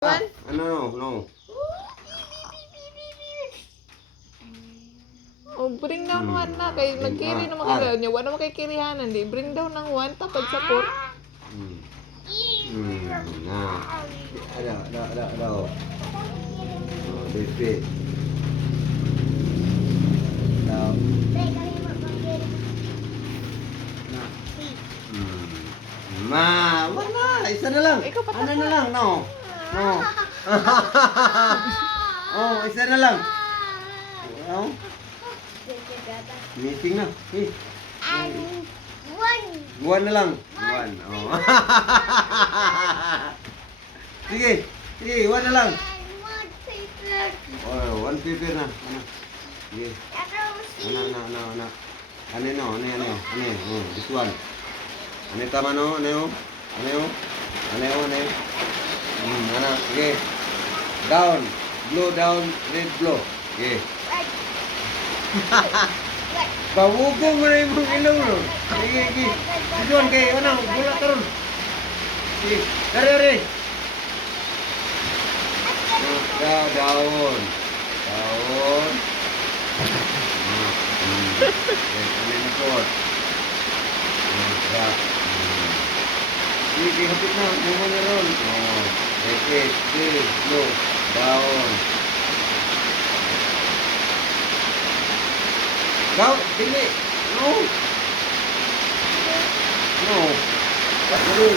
Ano, no. Oh, bring down one na. Kay mag-carry naman ka niya. Wala naman kay kirihanan. Di. Bring down ng one. Tapad sa port. Na. Ada. Oh, bebek. Daw. Na. Ma, wala. Isa na lang. Ikaw pa Ano na lang, no. No. Oh, isa na lang. Oh. Meeting na. Eh. One na lang. One. Oh. Sige. Sige, one na lang. Oh, one paper na. Ano? Sige. Ano. Ano yun? Oh, this one. Ano yung tama, no? Ano yun? Ano? Sige. Down. Blue down, red blue. Sige. Pawugong mo na yung mga ilaw, no? Sige. Tujuan kayo, ano? Bulat ka ron. Sige. Dari. Daun. Ano yung nakot? Sige, hapit na. Bumo na ron. Sige. Blue. Down. Daw, dili. No. Dili.